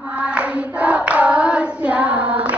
Hari 乡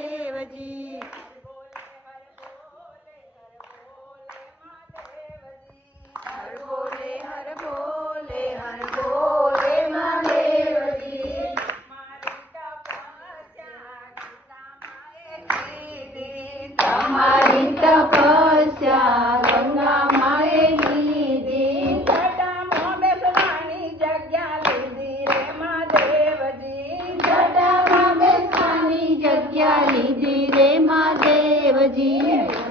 जग्ञाली जीरे महादेव जी